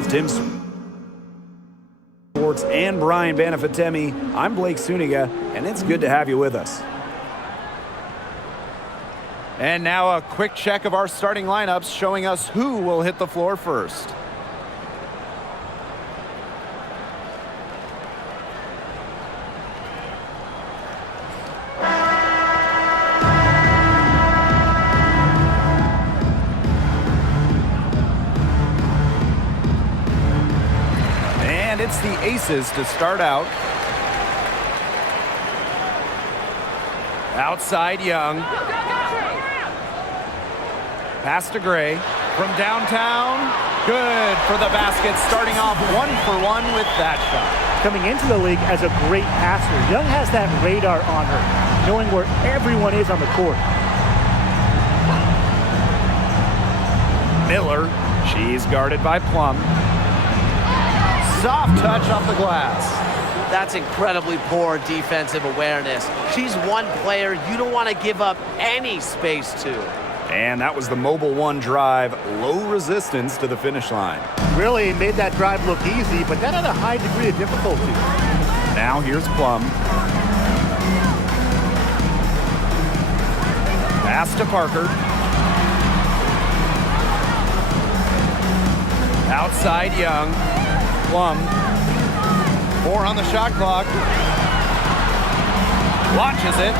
with Tim Sports and Brian Banafitemi, I'm Blake Suniga, and it's good to have you with us. And now a quick check of our starting lineups showing us who will hit the floor first. And it's the Aces to start out. Outside Young. Pass to Gray from downtown. Good for the basket, starting off 1-for-1 with that shot. Coming into the league as a great passer, Young has that radar on her, knowing where everyone is on the court. Miller, she's guarded by Plum. Soft touch off the glass. That's incredibly poor defensive awareness. She's one player you don't want to give up any space to. And that was the Mobile One drive, low resistance to the finish line. Really made that drive look easy, but that had a high degree of difficulty. Now here's Plum. Pass to Parker. Outside Young. Plum. 4 on the shot clock. Launches it.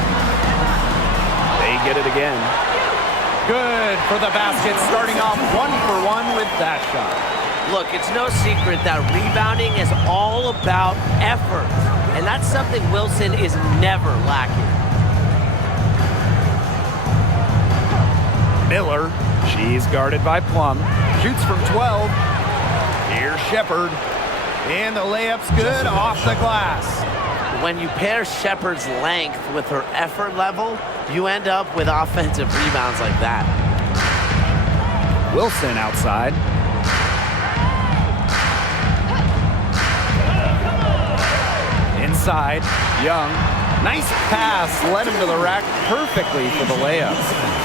They get it again. Good for the basket, starting off 1-for-1 with that shot. Look, it's no secret that rebounding is all about effort, and that's something Wilson is never lacking. Miller, she's guarded by Plum. Shoots from 12. Here's Shepard. And the layup's good off the glass. When you pair Shepard's length with her effort level, you end up with offensive rebounds like that. Wilson outside. Inside, Young. Nice pass, led him to the rack perfectly for the layup.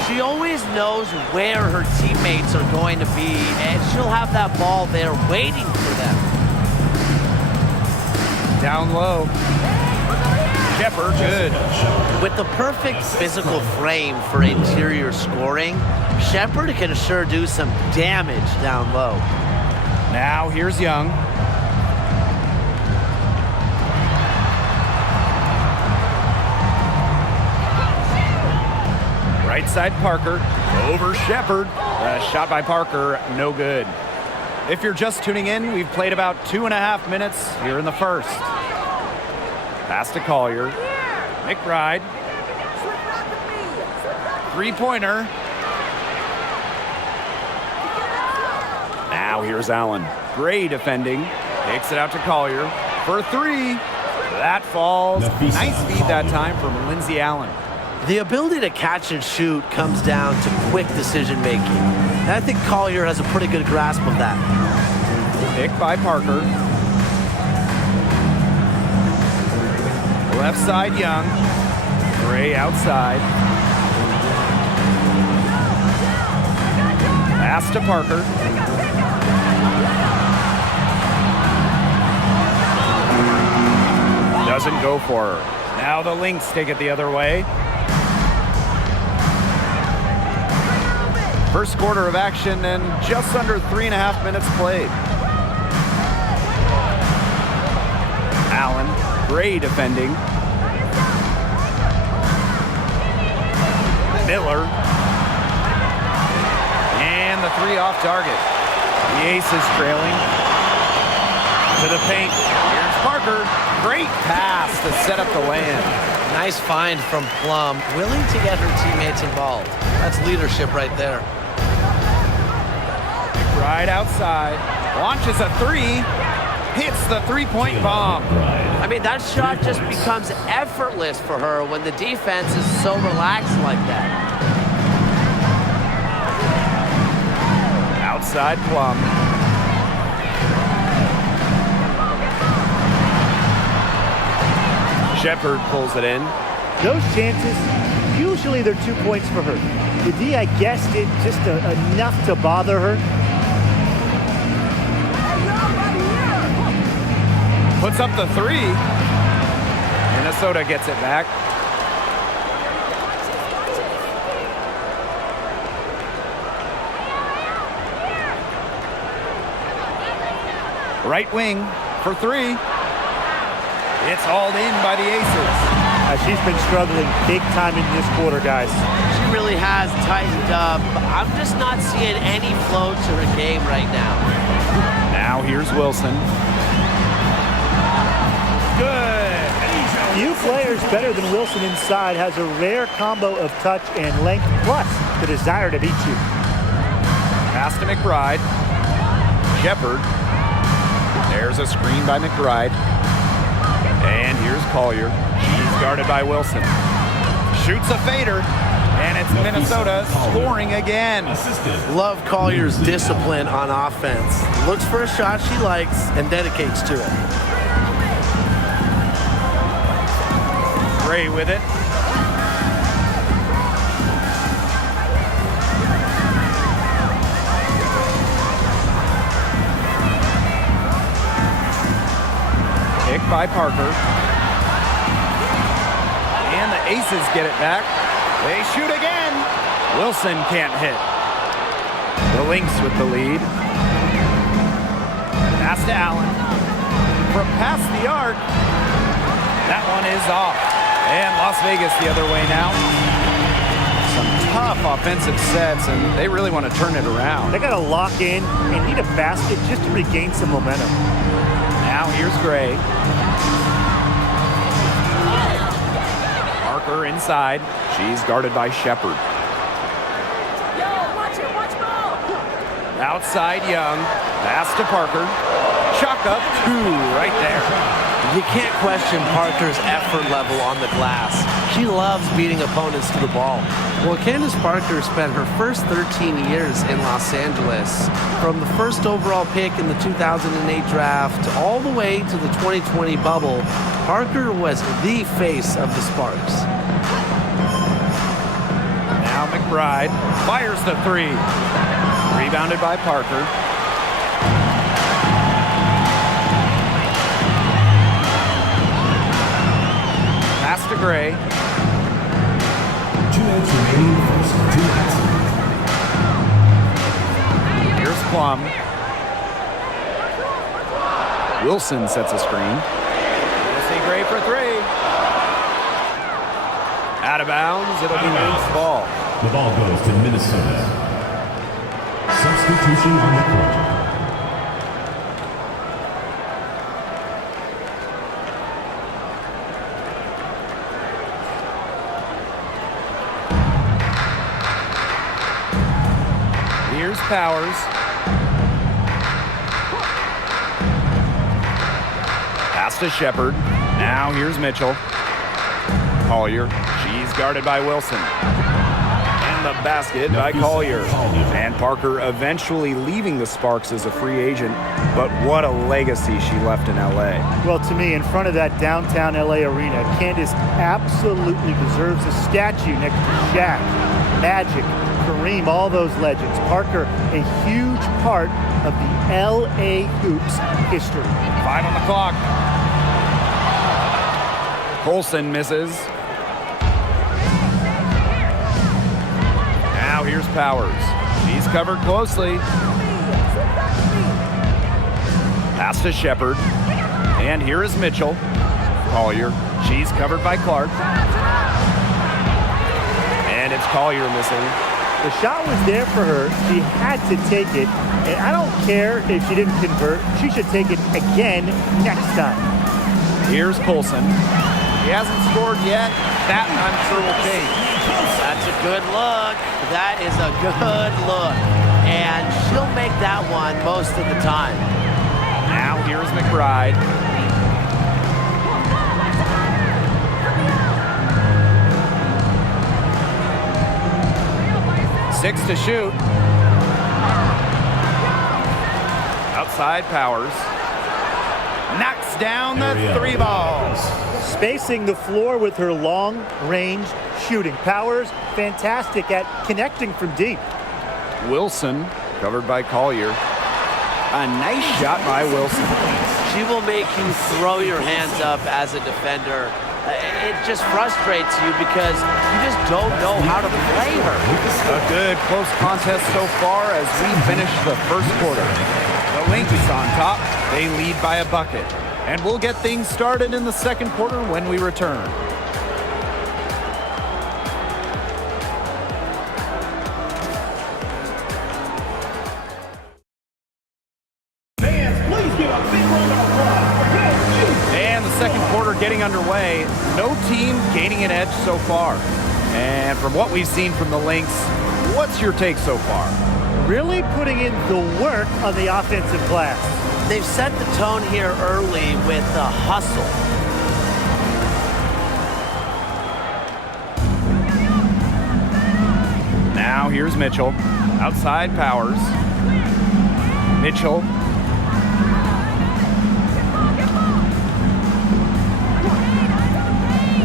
She always knows where her teammates are going to be, and she'll have that ball there waiting for them. Down low. Shepard, good. With the perfect physical frame for interior scoring, Shepard can sure do some damage down low. Now here's Young. Right side Parker, over Shepard. Shot by Parker, no good. If you're just tuning in, we've played about 2.5 minutes here in the first. Pass to Collier. McBride. Three-pointer. Now here's Allen. Gray defending. Takes it out to Collier for 3. That falls. Nice feed that time from Lindsay Allen. The ability to catch and shoot comes down to quick decision making. And I think Collier has a pretty good grasp of that. Pick by Parker. Left side Young. Gray outside. Pass to Parker. Doesn't go for her. Now the Lynx take it the other way. First quarter of action and just under 3.5 minutes played. Allen, Gray defending. Miller. And the 3 off target. The Aces trailing. To the paint. Here's Parker. Great pass to set up the lay-in. Nice find from Plum. Willing to get her teammates involved. That's leadership right there. Right outside. Launches a 3. Hits the three-point bomb. I mean, that shot just becomes effortless for her when the defense is so relaxed like that. Outside Plum. Shepard pulls it in. Those chances, usually they're 2 points for her. The D, I guess, did just enough to bother her. Puts up the three. Minnesota gets it back. Right wing for three. It's hauled in by the Aces. She's been struggling big time in this quarter, guys. She really has tightened up. I'm just not seeing any flow to her game right now. Now here's Wilson. Good. Few players better than Wilson inside, has a rare combo of touch and length, plus the desire to beat you. Pass to McBride. Shepard. There's a screen by McBride. And here's Collier. She's guarded by Wilson. Shoots a fader. And it's Minnesota scoring again. Love Collier's discipline on offense. Looks for a shot she likes and dedicates to it. Gray with it. Picked by Parker. And the Aces get it back. They shoot again. Wilson can't hit. The Lynx with the lead. Pass to Allen. From past the arc. That one is off. And Las Vegas the other way now. Some tough offensive sets, and they really want to turn it around. They got to lock in and need a basket just to regain some momentum. Now here's Gray. Parker inside. She's guarded by Shepard. Outside Young. Pass to Parker. Chuck up two right there. You can't question Parker's effort level on the glass. She loves beating opponents to the ball. Well, Candace Parker spent her first 13 years in Los Angeles. From the first overall pick in the 2008 draft all the way to the 2020 bubble, Parker was the face of the Sparks. Now McBride fires the three. Rebounded by Parker. Pass to Gray. 2 minutes remaining first 2 minutes. Here's Plum. Wilson sets a screen. We'll see Gray for three. Out of bounds. It'll be Lynx ball. The ball goes to Minnesota. Substitution on the court. Here's Powers. Pass to Shepard. Now here's Mitchell. Collier. She's guarded by Wilson. And the basket by Collier. And Parker eventually leaving the Sparks as a free agent. But what a legacy she left in LA. Well, to me, in front of that downtown LA arena, Candace absolutely deserves a statue next to Shaq, Magic, Kareem, all those legends. Parker, a huge part of the LA Hoops history. 5 on the clock. Colson misses. Now here's Powers. She's covered closely. Pass to Shepard. And here is Mitchell. Collier. She's covered by Clark. And it's Collier missing. The shot was there for her. She had to take it. And I don't care if she didn't convert. She should take it again next time. Here's Colson. He hasn't scored yet. That I'm sure will change. That's a good look. That is a good look. And she'll make that one most of the time. Now here's McBride. Six to shoot. Outside Powers. Knocks down the three ball. Spacing the floor with her long-range shooting. Powers, fantastic at connecting from deep. Wilson, covered by Collier. A nice shot by Wilson. She will make you throw your hands up as a defender. It just frustrates you because you just don't know how to play her. A good close contest so far as we finish the first quarter. The Lynx on top. They lead by a bucket. And we'll get things started in the second quarter when we return. And the second quarter getting underway. No team gaining an edge so far. And from what we've seen from the Lynx, what's your take so far? Really putting in the work on the offensive glass. They've set the tone here early with the hustle. Now here's Mitchell. Outside Powers. Mitchell.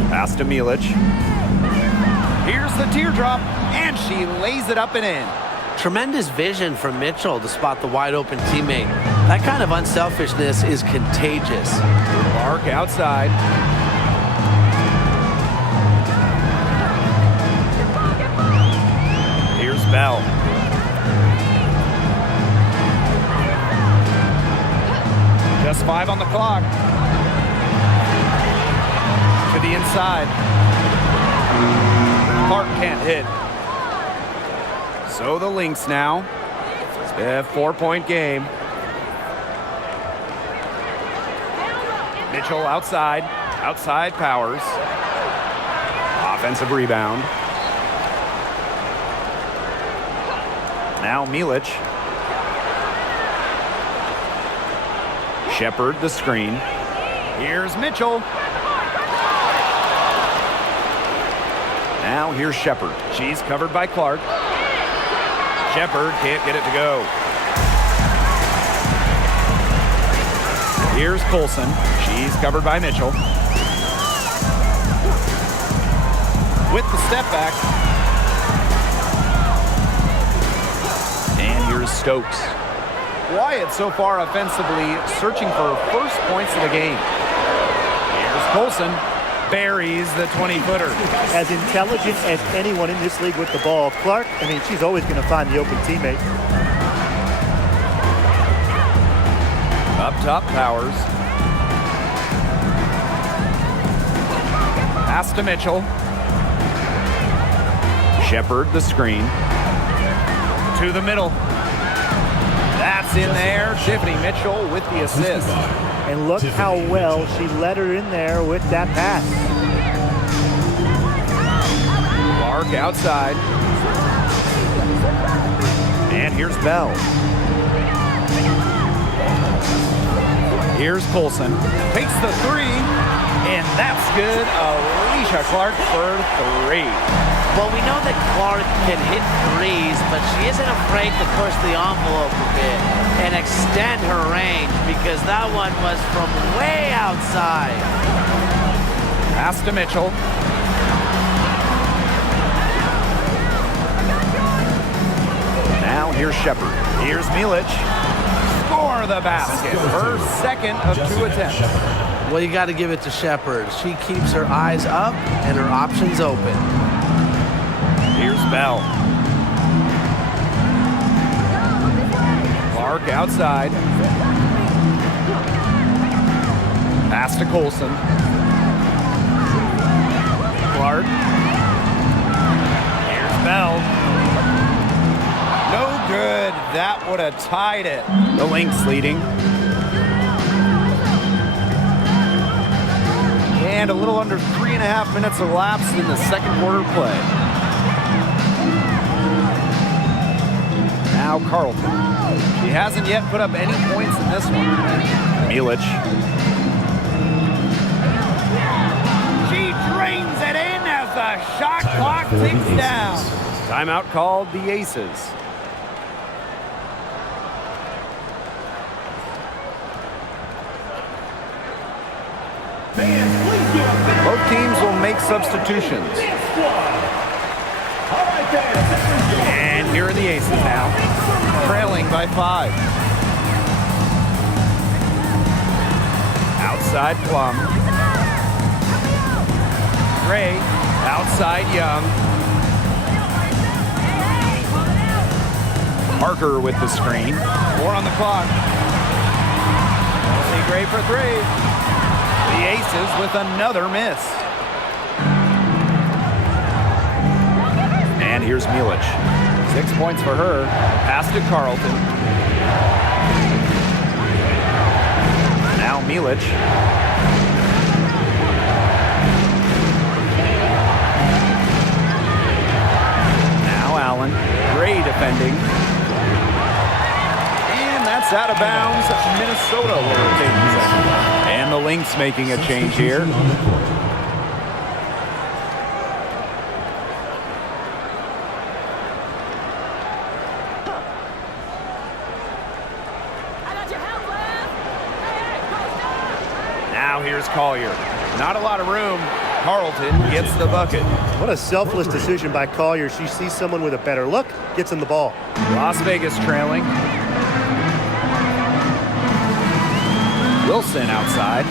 Pass to Milic. Here's the teardrop, and she lays it up and in. Tremendous vision from Mitchell to spot the wide open teammate. That kind of unselfishness is contagious. Clark outside. Here's Bell. Just 5 on the clock. To the inside. Clark can't hit. So the Lynx now. A 4-point game. Mitchell outside. Outside Powers. Offensive rebound. Now Milic. Shepard the screen. Here's Mitchell. Now here's Shepard. She's covered by Clark. Shepard can't get it to go. Here's Colson. She's covered by Mitchell. With the step back. And here's Stokes. Wyatt so far offensively searching for first points of the game. Here's Colson. Buries the 20-footer. As intelligent as anyone in this league with the ball, Clark, I mean, she's always going to find the open teammate. Up top, Powers. Pass to Mitchell. Shepard the screen. To the middle. That's in there. Tiffany Mitchell with the assist. And look how well she led her in there with that pass. Clark outside. And here's Bell. Here's Colson. Takes the 3. And that's good. Alicia Clark for 3. Well, we know that Clark can hit threes, but she isn't afraid to push the envelope a bit and extend her range because that one was from way outside. Pass to Mitchell. Now here's Shepard. Here's Milic. Score the basket. Her second of 2 attempts. Well, you got to give it to Shepard. She keeps her eyes up and her options open. Here's Bell. Clark outside. Pass to Colson. Clark. Here's Bell. No good. That would have tied it. The Lynx leading. And a little under 3.5 minutes elapsed in the second quarter play. Now Carlton. She hasn't yet put up any points in this one. Milic. She drains it in as the shot clock ticks down. Timeout called the Aces. Both teams will make substitutions. And here are the Aces now, trailing by 5. Outside Plum. Gray. Outside Young. Parker with the screen. 4 on the clock. Chelsea Gray for 3. The Aces with another miss. And here's Milic. 6 points for her. Pass to Carlton. Now Milic. Now Allen. Gray defending. And that's out of bounds. Minnesota will retain possession. And the Lynx making a change here. Now here's Collier. Not a lot of room. Carlton gets the bucket. What a selfless decision by Collier. She sees someone with a better look, gets him the ball. Las Vegas trailing. Wilson outside.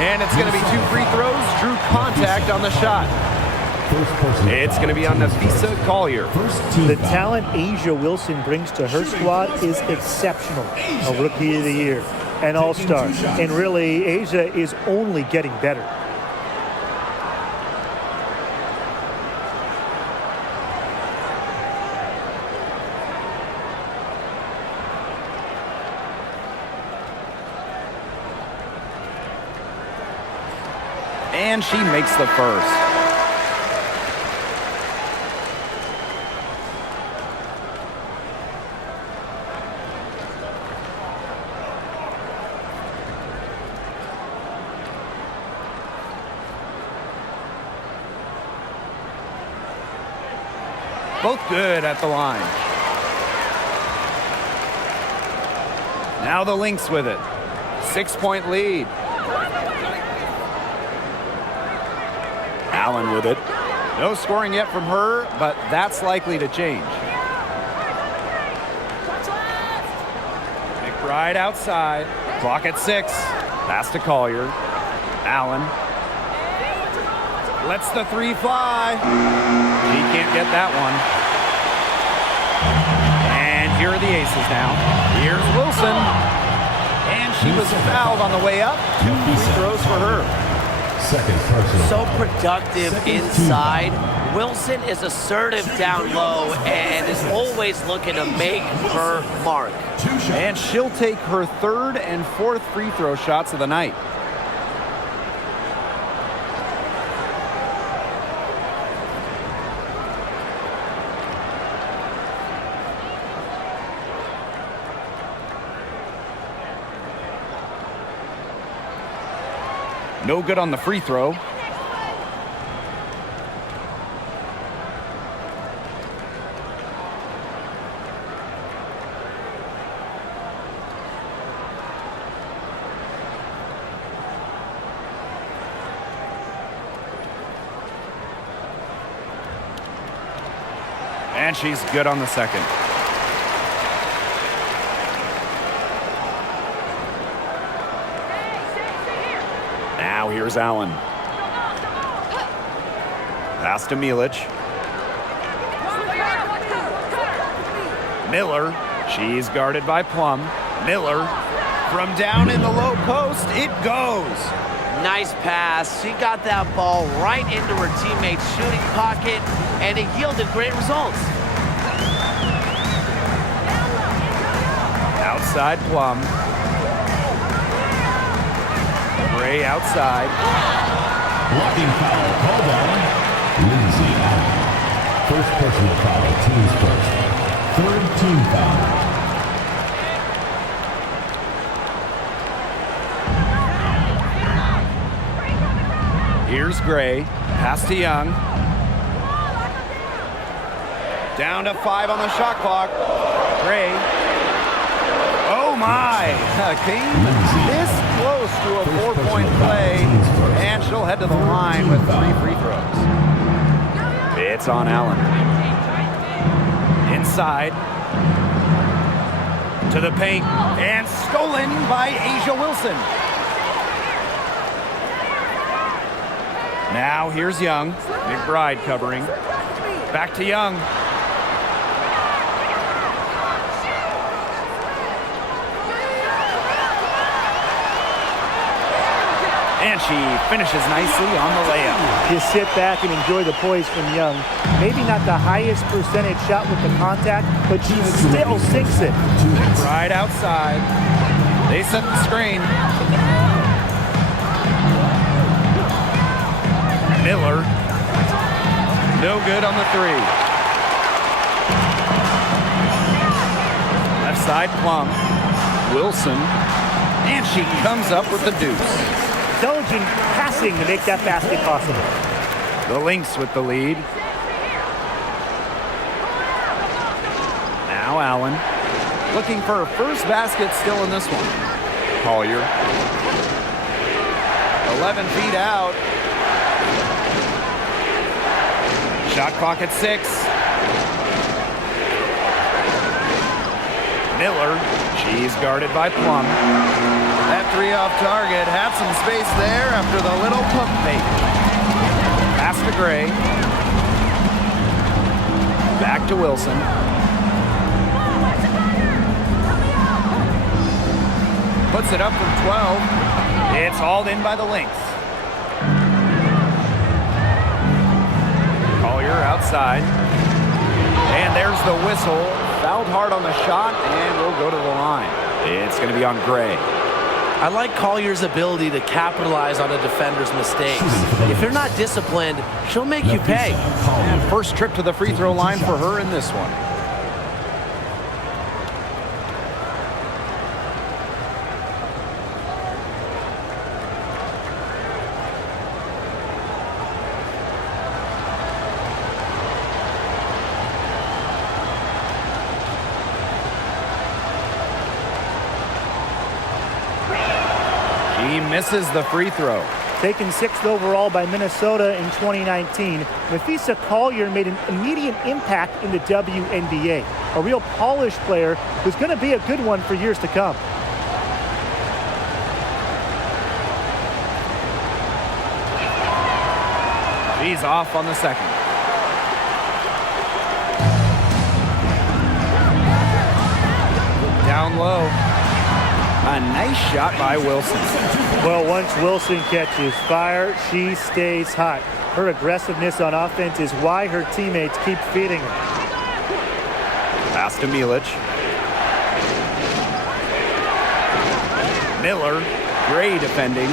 And it's going to be 2 free throws. Drew contact on the shot. It's going to be on Nafisa Collier. The talent Asia Wilson brings to her squad is exceptional. A Rookie of the Year, an All-Star. And really, Asia is only getting better. And she makes the first. Both good at the line. Now the Lynx with it. 6-point lead. Allen with it. No scoring yet from her, but that's likely to change. McBride outside. Clock at 6. Pass to Collier. Allen. Lets the 3 fly. He can't get that one. And here are the Aces now. Here's Wilson. And she was fouled on the way up. 2 free throws for her. Second personal. So productive inside. Wilson is assertive down low and is always looking to make her mark. And she'll take her 3rd and 4th free throw shots of the night. No good on the free throw. And she's good on the second. Now here's Allen. Pass to Milic. Miller. She's guarded by Plum. Miller from down in the low post. It goes. Nice pass. She got that ball right into her teammate's shooting pocket, and it yielded great results. Outside Plum. Gray outside. Blocking foul called on Lindsay Allen. First personal foul, team's first. 3rd team foul. Here's Gray. Pass to Young. Down to 5 on the shot clock. Gray. Oh my! Came this close to a 4-point play, and she'll head to the line with 3 free throws. It's on Allen. Inside. To the paint. And stolen by Asia Wilson. Now here's Young. McBride covering. Back to Young. And she finishes nicely on the layup. You sit back and enjoy the poise from Young. Maybe not the highest percentage shot with the contact, but she still sinks it. Right outside. They set the screen. Miller. No good on the three. Left side, Plum. Wilson. And she comes up with the deuce. Intelligent passing to make that basket possible. The Lynx with the lead. Now Allen. Looking for her first basket still in this one. Collier. 11 feet out. Shot clock at 6. Miller. She's guarded by Plum. That three off target had some space there after the little pump fake. Pass to Gray. Back to Wilson. Puts it up from 12. It's hauled in by the Lynx. Collier outside. And there's the whistle. Fouled hard on the shot and will go to the line. It's going to be on Gray. I like Collier's ability to capitalize on a defender's mistakes. If you're not disciplined, she'll make you pay. And first trip to the free throw line for her in this one. He misses the free throw. Taken 6th overall by Minnesota in 2019, Nafisa Collier made an immediate impact in the WNBA. A real polished player who's going to be a good one for years to come. She's off on the second. Down low. A nice shot by Wilson. Well, once Wilson catches fire, she stays hot. Her aggressiveness on offense is why her teammates keep feeding her. Pass to Milic. Miller, Gray defending.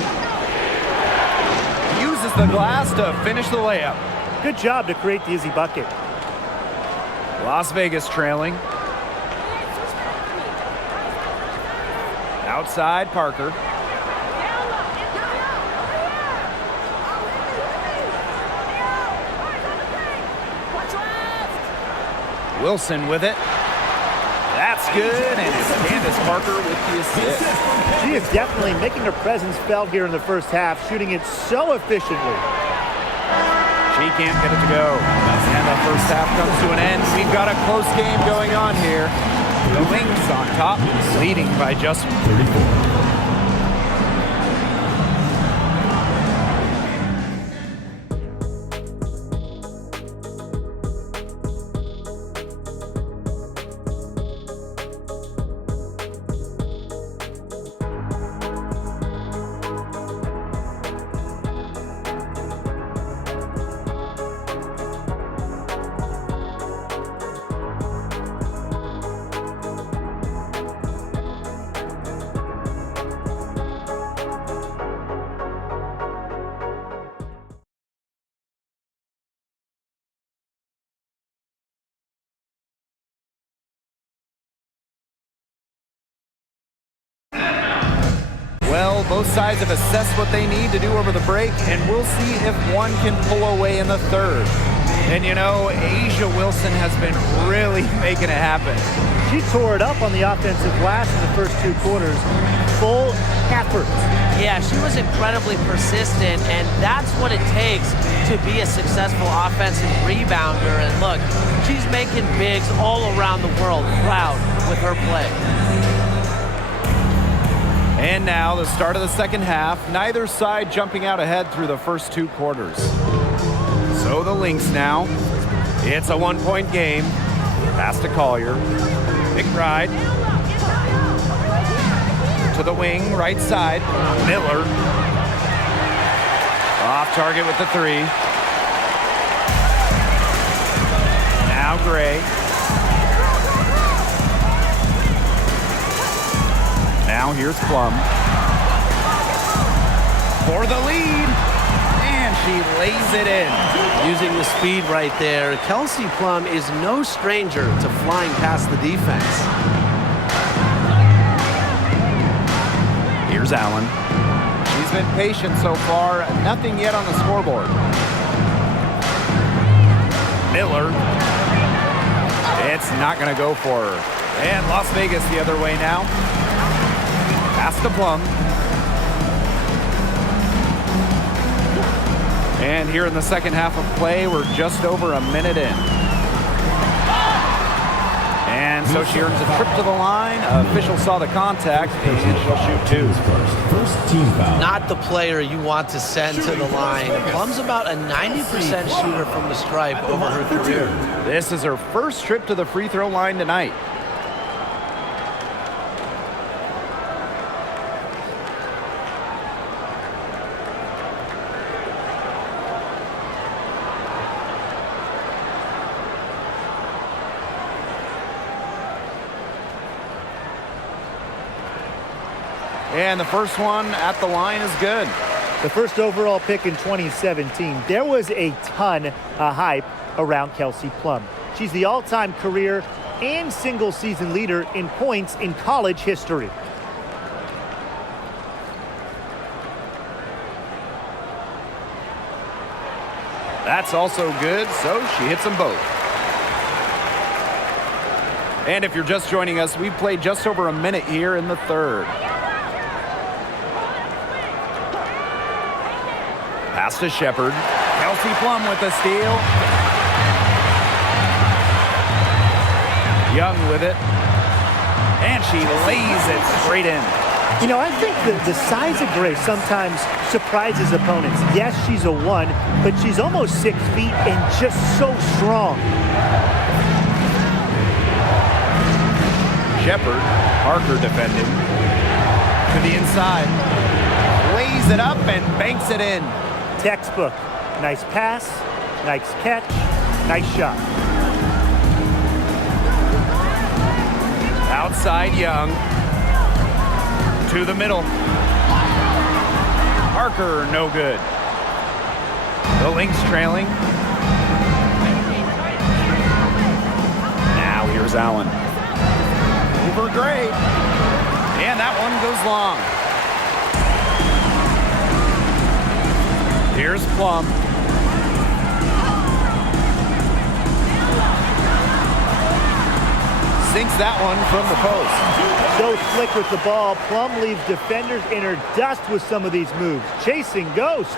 Uses the glass to finish the layup. Good job to create the easy bucket. Las Vegas trailing. Outside, Parker. Wilson with it. That's good, and it's Candace Parker with the assist. She is definitely making her presence felt here in the first half, shooting it so efficiently. She can't get it to go. And the first half comes to an end. We've got a close game going on here. The Lynx on top, leading by just 34. Well, both sides have assessed what they need to do over the break, and we'll see if one can pull away in the third. And you know, Asia Wilson has been really making it happen. She tore it up on the offensive glass in the first 2 quarters. Full effort. Yeah, she was incredibly persistent, and that's what it takes to be a successful offensive rebounder. And look, she's making bigs all around the world proud with her play. And now the start of the second half. Neither side jumping out ahead through the first 2 quarters. So the Lynx now. It's a 1-point game. Pass to Collier. McBride. To the wing, right side. Miller. Off target with the 3. Now Gray. Now here's Plum. For the lead. And she lays it in. Using the speed right there, Kelsey Plum is no stranger to flying past the defense. Here's Allen. She's been patient so far. Nothing yet on the scoreboard. Miller. It's not going to go for her. And Las Vegas the other way now. Pass to Plum. And here in the second half of play, we're just over a minute in. And so she earns a trip to the line. Official saw the contact, and she'll shoot 2. First team foul. Not the player you want to send to the line. Plum's about a 90% shooter from the stripe over her career. This is her first trip to the free throw line tonight. And the first one at the line is good. The first overall pick in 2017. There was a ton of hype around Kelsey Plum. She's the all-time career and single-season leader in points in college history. That's also good, so she hits them both. And if you're just joining us, we've played just over a minute here in the third. Pass to Shepard. Kelsey Plum with the steal. Young with it. And she lays it straight in. You know, I think the size of Gray sometimes surprises opponents. Yes, she's a 1, but she's almost 6 feet and just so strong. Shepard, Parker defending. To the inside. Lays it up and banks it in. Textbook. Nice pass, nice catch, nice shot. Outside Young. To the middle. Parker, no good. The Lynx trailing. Now here's Allen. Over Gray. And that one goes long. Here's Plum. Sinks that one from the post. So slick with the ball, Plum leaves defenders in her dust with some of these moves. Chasing ghosts.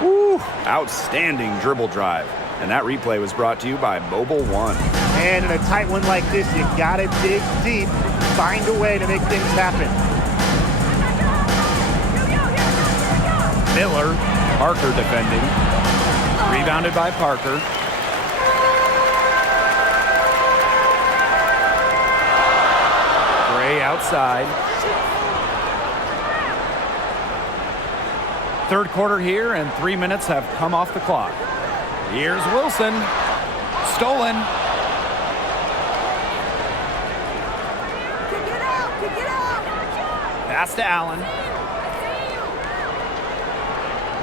Woo! Outstanding dribble drive. And that replay was brought to you by Mobile One. And in a tight one like this, you gotta dig deep, find a way to make things happen. Miller, Parker defending. Rebounded by Parker. Gray outside. Third quarter here, and 3 minutes have come off the clock. Here's Wilson. Stolen. Pass to Allen.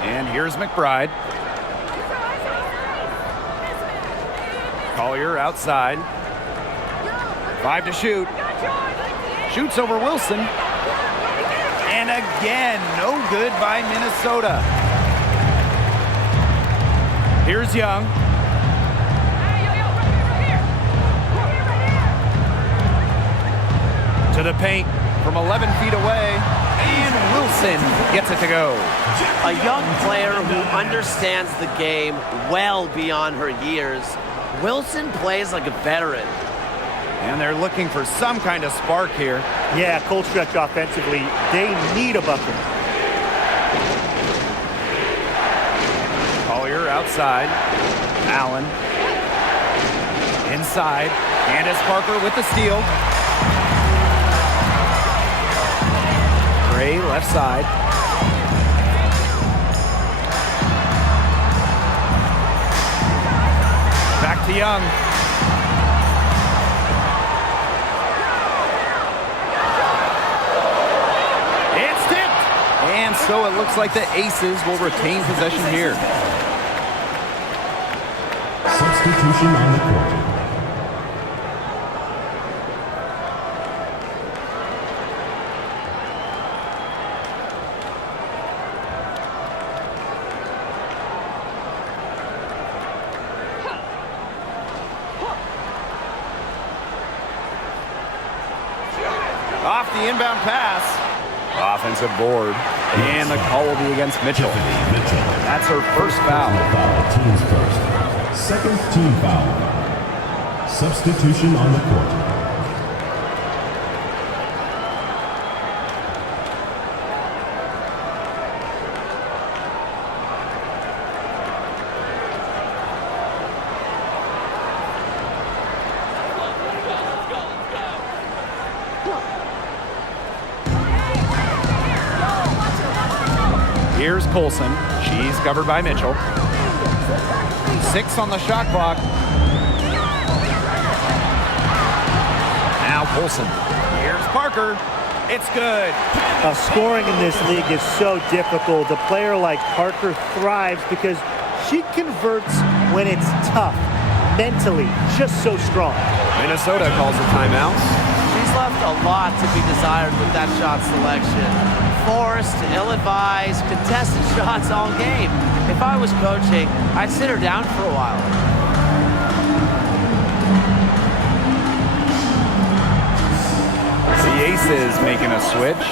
And here's McBride. Collier outside. 5 to shoot. Shoots over Wilson. And again, no good by Minnesota. Here's Young. To the paint. from 11 feet away. And Wilson gets it to go. A young player who understands the game well beyond her years. Wilson plays like a veteran. And they're looking for some kind of spark here. Yeah, cold stretch offensively. They need a bucket. Collier outside. Allen. Inside. Candace Parker with the steal. Gray left side. Back to Young. It's tipped. And so it looks like the Aces will retain possession here. Substitution on the court. Off the inbound pass. Offensive board. And the call will be against Mitchell. Mitchell. That's her first foul. Team's first. Second team foul. Substitution on the court. Here's Colson. She's covered by Mitchell. 6 on the shot clock. Now Colson. Here's Parker. It's good. Scoring in this league is so difficult. A player like Parker thrives because she converts when it's tough. Mentally, just so strong. Minnesota calls a timeout. She's left a lot to be desired with that shot selection. Forced, ill-advised, contested shots all game. If I was coaching, I'd sit her down for a while. The Aces making a switch.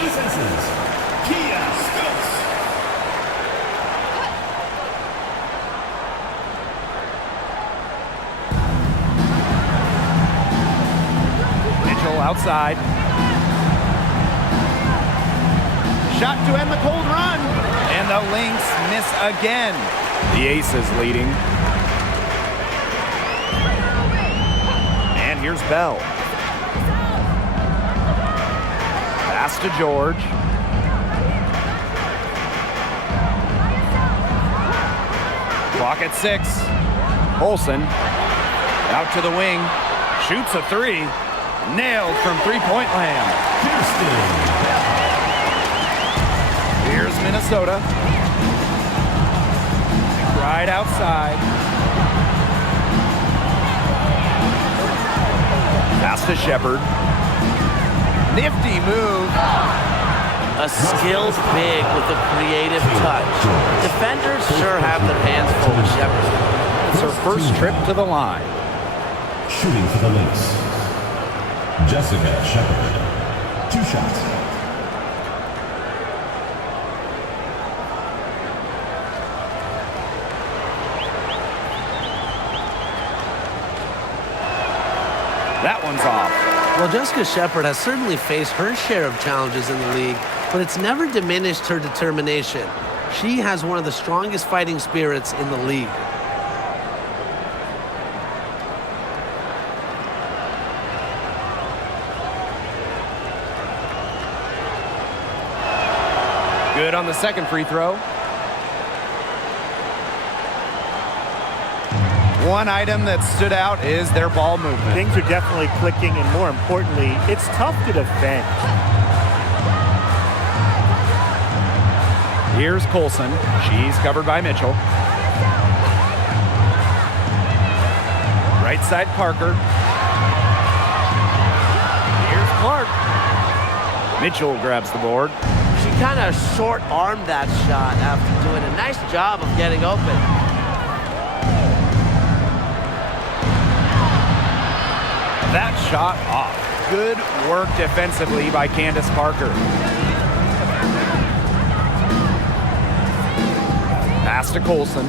Mitchell outside. Shot to end the cold run. And the Lynx miss again. The Aces leading. And here's Bell. Pass to George. Clock at 6. Olsen out to the wing. Shoots a 3. Nailed from three-point land. Here's Minnesota. Right outside. Pass to Shepard. Nifty move. A skilled big with a creative touch. Defenders sure have their hands full with Shepard. It's her first trip to the line. Shooting for the Lynx. Jessica Shepard. 2 shots. That one's off. Well, Jessica Shepard has certainly faced her share of challenges in the league, but it's never diminished her determination. She has one of the strongest fighting spirits in the league. Good on the second free throw. One item that stood out is their ball movement. Things are definitely clicking, and more importantly, it's tough to defend. Here's Colson. She's covered by Mitchell. Right side Parker. Here's Clark. Mitchell grabs the board. She kind of short-armed that shot after doing a nice job of getting open. That shot off. Good work defensively by Candace Parker. Pass to Colson.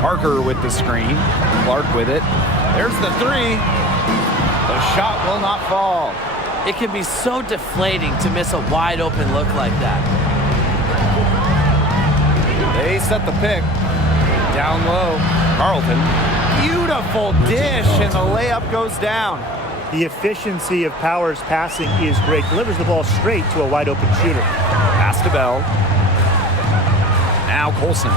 Parker with the screen. Clark with it. There's the three. The shot will not fall. It can be so deflating to miss a wide open look like that. They set the pick. Down low. Carlton. Beautiful dish, and the layup goes down. The efficiency of Powers' passing is great. Delivers the ball straight to a wide open shooter. Pass to Bell. Now Colson.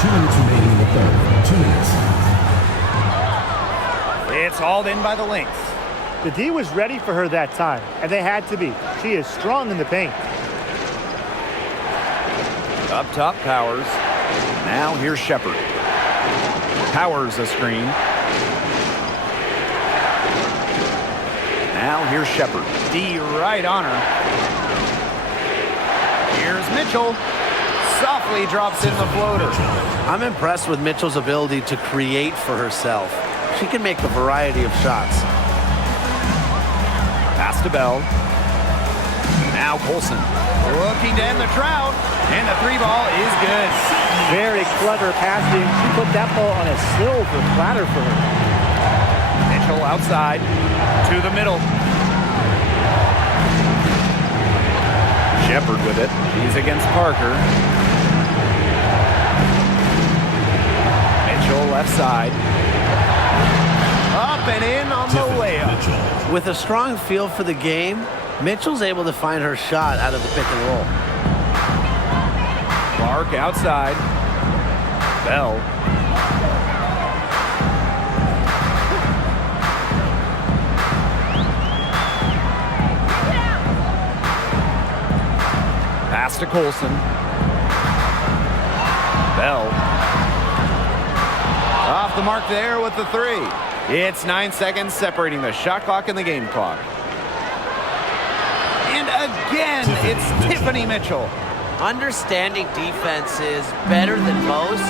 2 minutes remaining in the third. 2 minutes. It's hauled in by the Lynx. The D was ready for her that time, and they had to be. She is strong in the paint. Up top, Powers. Now here's Shepard. Powers a screen. Now here's Shepard. D right on her. Here's Mitchell. Softly drops in the floater. I'm impressed with Mitchell's ability to create for herself. She can make a variety of shots. Pass to Bell. Now Colson. Looking to end the drought. And the three ball is good. Very clever passing. She put that ball on a silver platter for her. Mitchell outside to the middle. Shepard with it. He's against Parker. Mitchell left side. Up and in on the layup. With a strong feel for the game, Mitchell's able to find her shot out of the pick and roll. Clark outside. Bell. Pass to Colson. Bell. Off the mark there with the three. It's 9 seconds separating the shot clock and the game clock. And again, it's Tiffany Mitchell. Understanding defense is better than most.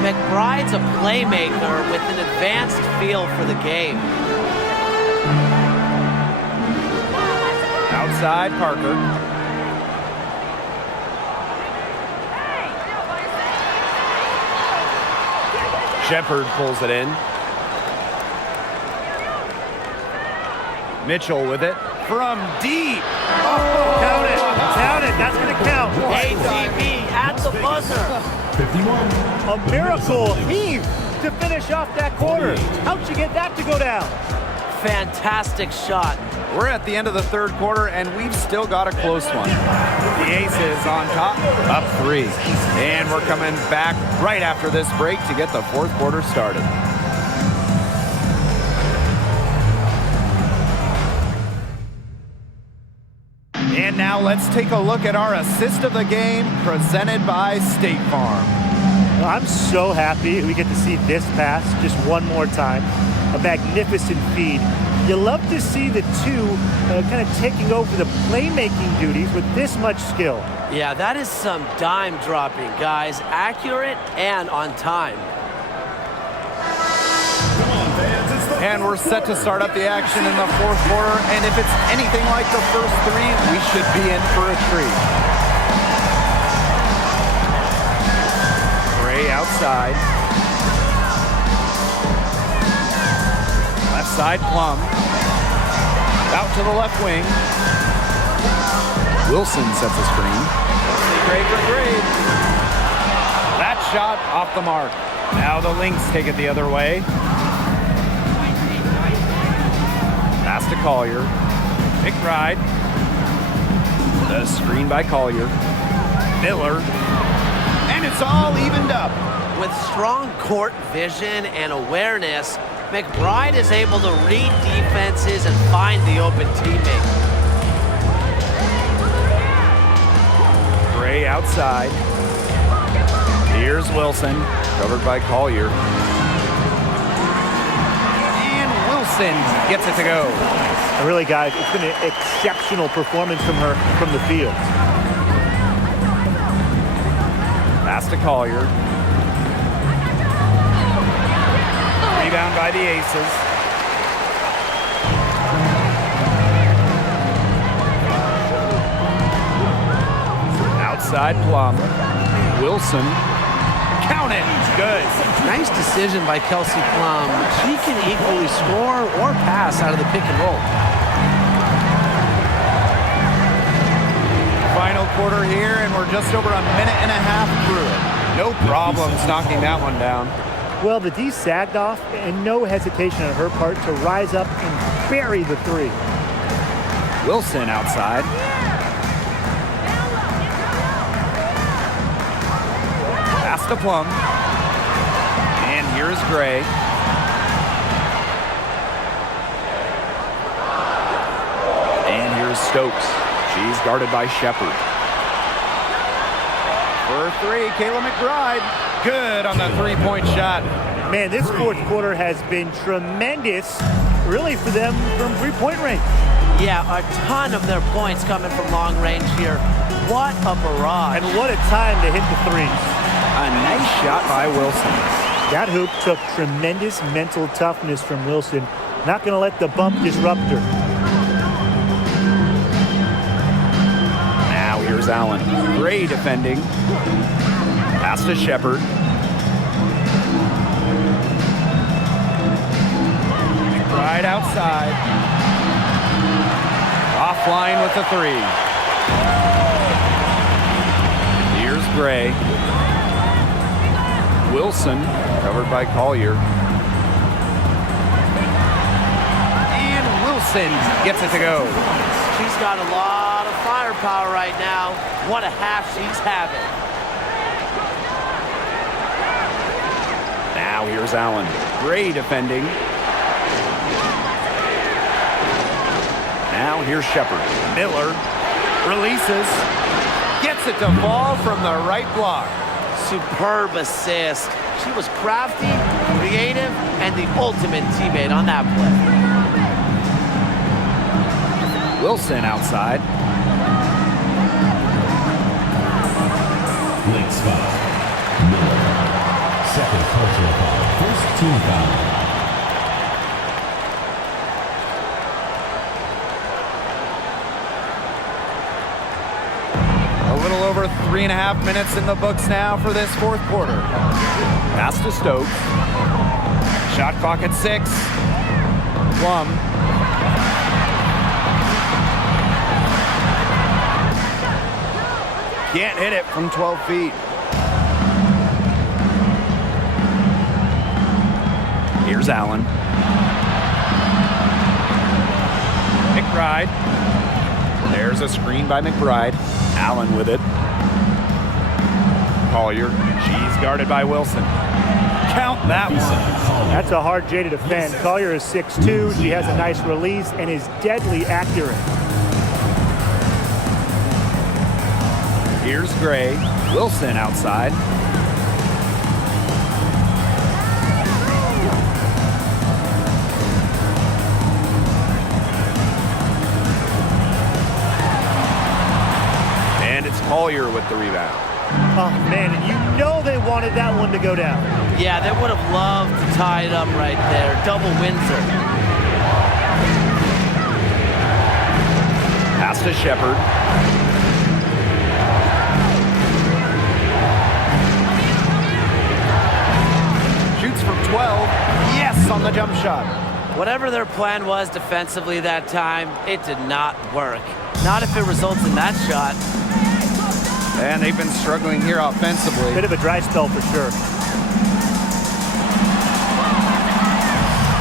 McBride's a playmaker with an advanced feel for the game. Outside, Parker. Shepard pulls it in. Mitchell with it from deep. Count it. Count it. That's going to count. ATV at the buzzer. 51. A miracle heave to finish off that quarter. How'd you get that to go down? Fantastic shot. We're at the end of the third quarter, and we've still got a close one. The Aces on top, up 3. And we're coming back right after this break to get the fourth quarter started. And now let's take a look at our assist of the game presented by State Farm. Well, I'm so happy we get to see this pass just one more time. A magnificent feed. You love to see the two kind of taking over the playmaking duties with this much skill. Yeah, that is some dime dropping, guys. Accurate and on time. And we're set to start up the action in the fourth quarter. And if it's anything like the first 3, we should be in for a treat. Gray outside. Left side, Plum. Out to the left wing. Wilson sets a screen. Grade for grade. That shot off the mark. Now the Lynx take it the other way. Pass to Collier. McBride. The screen by Collier. Miller. And it's all evened up. With strong court vision and awareness, McBride is able to read defenses and find the open teammate. Gray outside. Here's Wilson, covered by Collier. And Wilson gets it to go. Really, guys, it's been an exceptional performance from her from the field. Pass to Collier. Rebound by the Aces. Outside Plum. Wilson. Count it. Good. Nice decision by Kelsey Plum. She can equally score or pass out of the pick and roll. Final quarter here, and we're just over a minute and a half through it. No problems knocking that one down. Well, the D sagged off, and no hesitation on her part to rise up and bury the three. Wilson outside. Pass to Plum. And here's Gray. And here's Stokes. She's guarded by Shepard. For three, Kayla McBride. Good on the three-point shot. Man, this fourth quarter has been tremendous, really, for them from three-point range. Yeah, a ton of their points coming from long range here. What a barrage. And what a time to hit the threes. A nice shot by Wilson. That hoop took tremendous mental toughness from Wilson. Not going to let the bump disrupt her. Now here's Allen. Gray defending. Pass to Shepard. Right outside. Offline with the three. Here's Gray. Wilson, covered by Collier. And Wilson gets it to go. She's got a lot of firepower right now. What a half she's having. Now here's Allen. Gray defending. Now here's Shepard. Miller releases. Gets it to fall from the right block. Superb assist. She was crafty, creative, and the ultimate teammate on that play. Wilson outside. LYNX foul. Miller. Second personal foul. First team foul. A little over 3.5 minutes in the books now for this fourth quarter. Pass to Stokes. Shot clock at 6. Plum. Can't hit it from 12 feet. Here's Allen. McBride. There's a screen by McBride. Allen with it. Collier. She's guarded by Wilson. Count that one. That's a hard J to defend. Collier is 6'2". She has a nice release and is deadly accurate. Here's Gray. Wilson outside. And it's Collier with the rebound. Oh, man, and you know they wanted that one to go down. Yeah, they would have loved to tie it up right there. Double Windsor. Pass to Shepard. Shoots from 12. Yes, on the jump shot. Whatever their plan was defensively that time, it did not work. Not if it results in that shot. And they've been struggling here offensively. Bit of a dry spell for sure.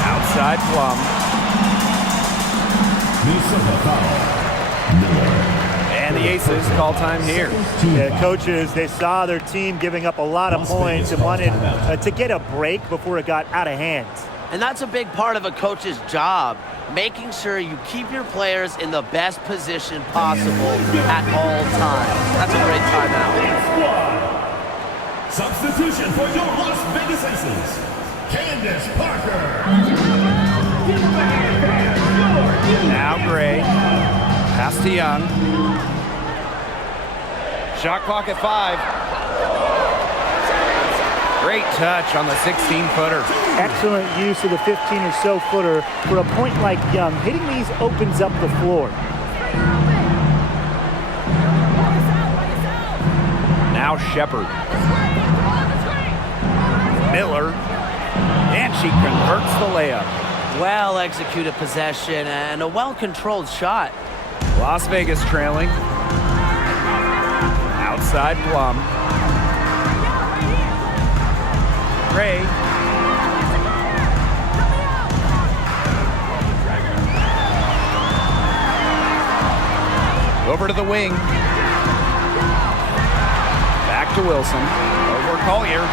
Outside Plum. Minnesota foul. Miller. And the Aces call time here. Yeah, coaches, they saw their team giving up a lot of points and wanted to get a break before it got out of hand. And that's a big part of a coach's job, making sure you keep your players in the best position possible at all times. That's a great timeout. Substitution for your Las Vegas Aces. Candace Parker. Now Gray. Pass to Young. Shot clock at 5. Great touch on the 16-footer. Excellent use of the 15 or so footer for a point like Young. Hitting these opens up the floor. Now Shepard. Miller. And she converts the layup. Well executed possession and a well-controlled shot. Las Vegas trailing. Outside Plum. Gray. Over to the wing. Back to Wilson. Over Collier.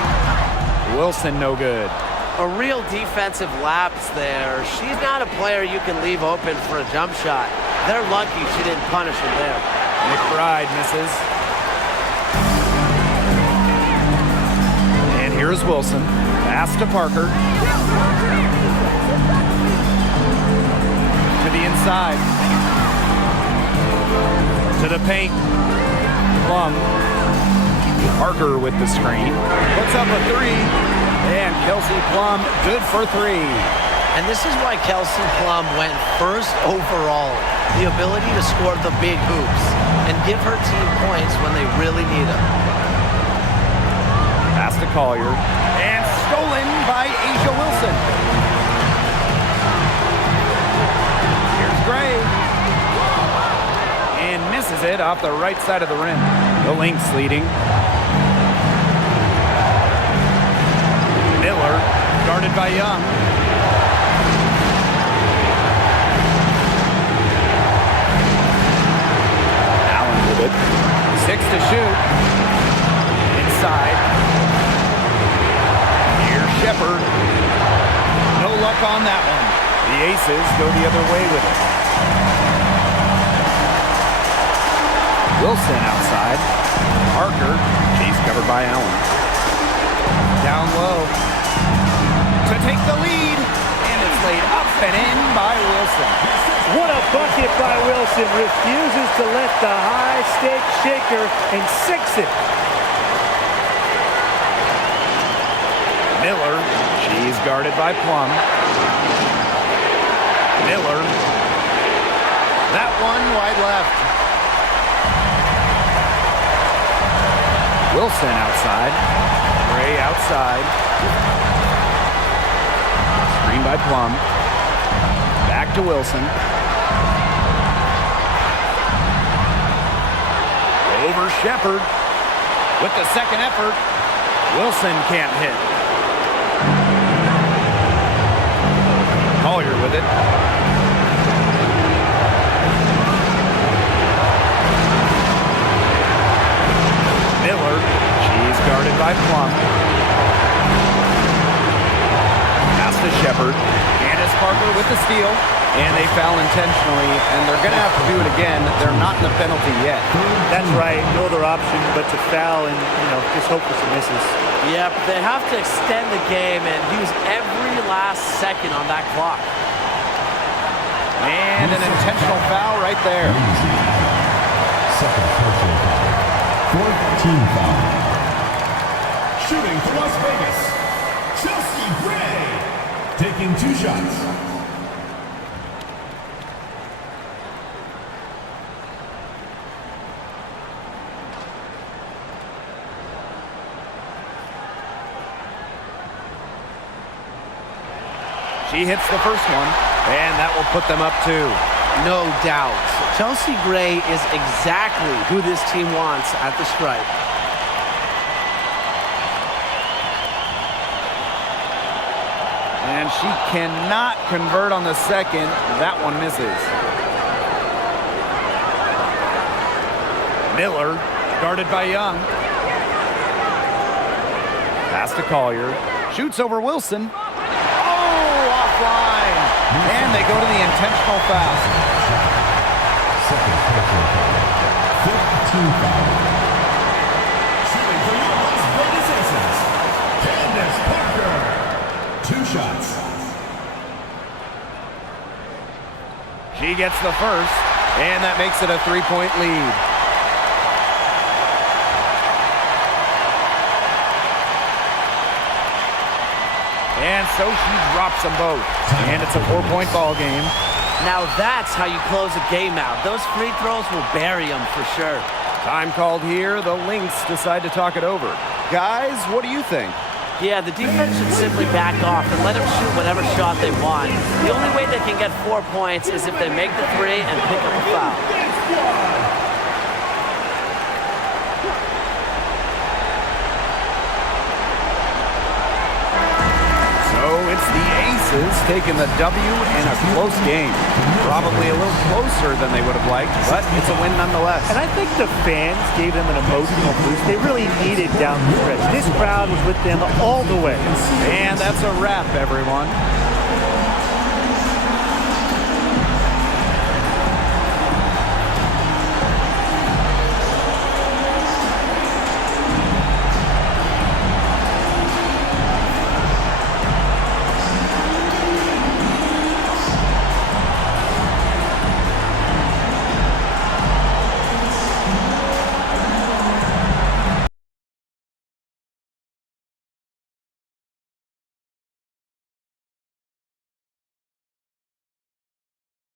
Wilson no good. A real defensive lapse there. She's not a player you can leave open for a jump shot. They're lucky she didn't punish him there. McBride misses. And here's Wilson. Pass to Parker. To the inside. To the paint. Plum. Parker with the screen. Puts up a three. And Kelsey Plum, good for three. And this is why Kelsey Plum went first overall. The ability to score the big hoops and give her team points when they really need them. Pass to Collier. And stolen by Asia Wilson. Here's Gray. And misses it off the right side of the rim. The Lynx leading. Miller, guarded by Young. Allen with it. 6 to shoot. Inside. Here's Shepard. No luck on that one. The Aces go the other way with it. Wilson outside. Parker. She's covered by Allen. Down low. To take the lead, and it's laid up and in by Wilson. What a bucket by Wilson. Refuses to let the high-stake shaker and sinks it. Miller, she's guarded by Plum. Miller, that one wide left. Wilson outside. Gray outside. Screen by Plum. Back to Wilson. Over Shepard. With the second effort, Wilson can't hit. Collier with it. Miller, she's guarded by Plum. Pass to Shepard. Candace Parker with the steal. And they foul intentionally, and they're going to have to do it again. They're not in the penalty yet. That's right. No other option but to foul and, just hope for some misses. Yep, they have to extend the game and use every last second on that clock. And an intentional foul right there. Second personal foul. 14 foul. Shooting for Las Vegas, Chelsea Gray. Taking 2 shots. She hits the first one, and that will put them up 2. No doubt. Chelsea Gray is exactly who this team wants at the stripe. And she cannot convert on the second. That one misses. Miller, guarded by Young. Pass to Collier. Shoots over Wilson. And they go to the intentional foul. Second personal foul. 15 foul. Shooting for your Las Vegas Aces, Candace Parker. 2 shots. She gets the first, and that makes it a 3-point lead. And so she drops them both. And it's a 4-point ball game. Now that's how you close a game out. Those free throws will bury them for sure. Time called here. The Lynx decide to talk it over. Guys, what do you think? Yeah, the defense should simply back off and let them shoot whatever shot they want. The only way they can get 4 points is if they make the three and pick up a foul. So it's the Aces taking the W in a close game. Probably a little closer than they would have liked, but it's a win nonetheless. And I think the fans gave them an emotional boost they really needed down the stretch. This crowd was with them all the way. And that's a wrap, everyone.